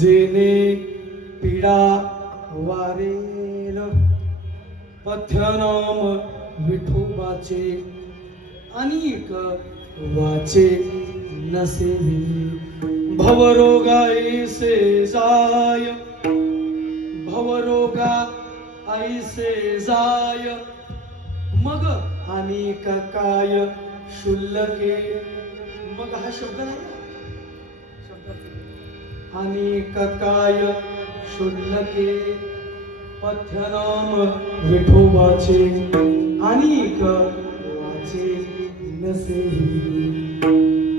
जेने पीडा वारेल पथ्यनाम विठोबाचे अनेक वाचे नसेवी भवरोगा ऐसे जाय भवरोगा ऐसे जाय मग अनेक काय शुल्लके मग हा शब्द नाही अनेक काय शुल्लके पथ्यनाम विठोबाचे अनेक वाचे नसे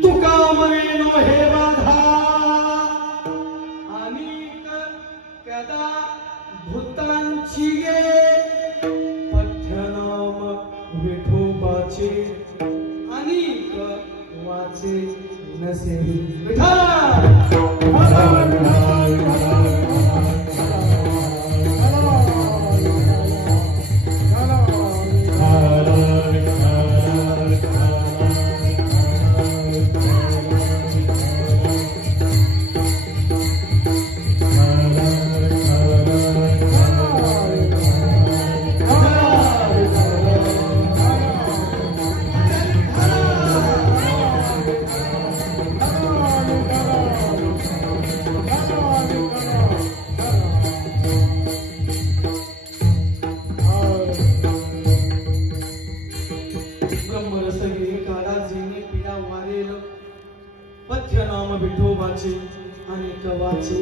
तुका मरेनो हे बाधा अनेक कदा भूतांची गे पथ्यनाम विठोबाचे अनेक वाचे नसे विठ्ठल पथ्यनाम विठोबाचे अनेक वाचे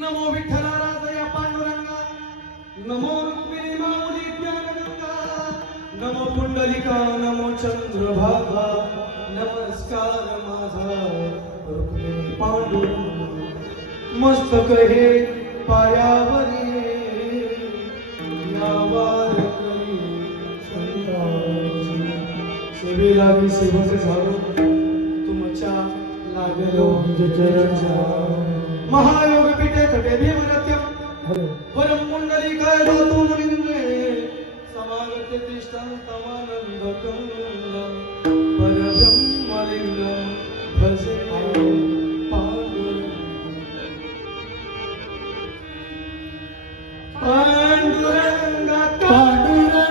नमो विठ्ठला राजया पांडुरंगा नमो रुक्मिणी माऊली ज्ञानगंगा नमो पुंडलिका नमो चंद्रभागा नमस्कार माझा रुक्मिणी पांडुरंगा मस्तक हे पायावरी यावार करी संताची सेवेला मी सेवक झालो तुमच्या लागलो चरण महायोग पीठे थटे भीमरत्यम परम पुंडलिकाय धातु मुनिंद्रे समागते तिष्ठं तमानंदकं परब्रह्मलिंगं भजे पांडुरंगा पांडुरंगा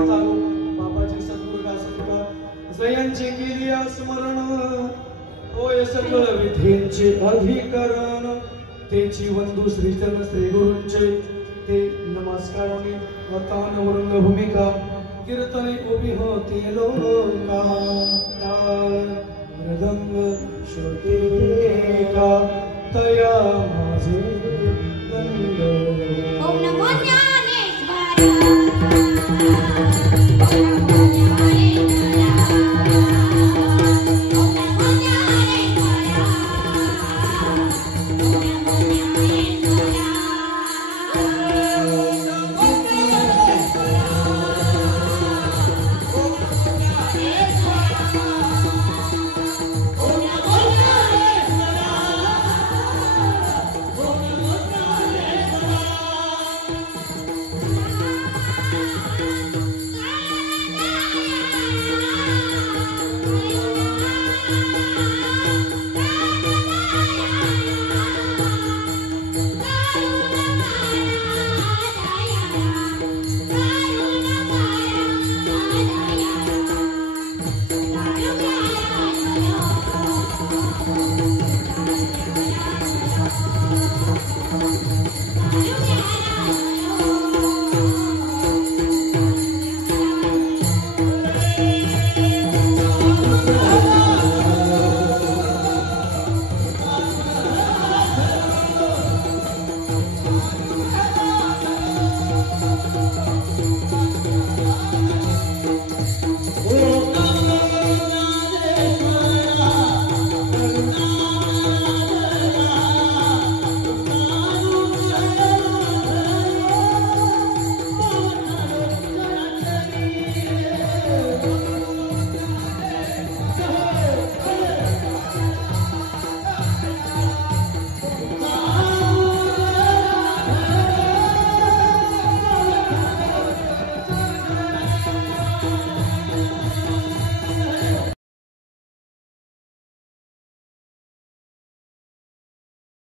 चालू बाबाची सद्गुरू सत्का जयांची केली स्मरण होय सकळ विधेंचे अधिकरण तेची वंदू श्रीचरण श्री गुरूंचे ते नमस्काराने अतान वृंग भूमिका कीर्तने उभी होती लोका ताल मृदंग श्रुती का तया माझे दंड ओम नमो ज्ञानेश्वराय ओम नमो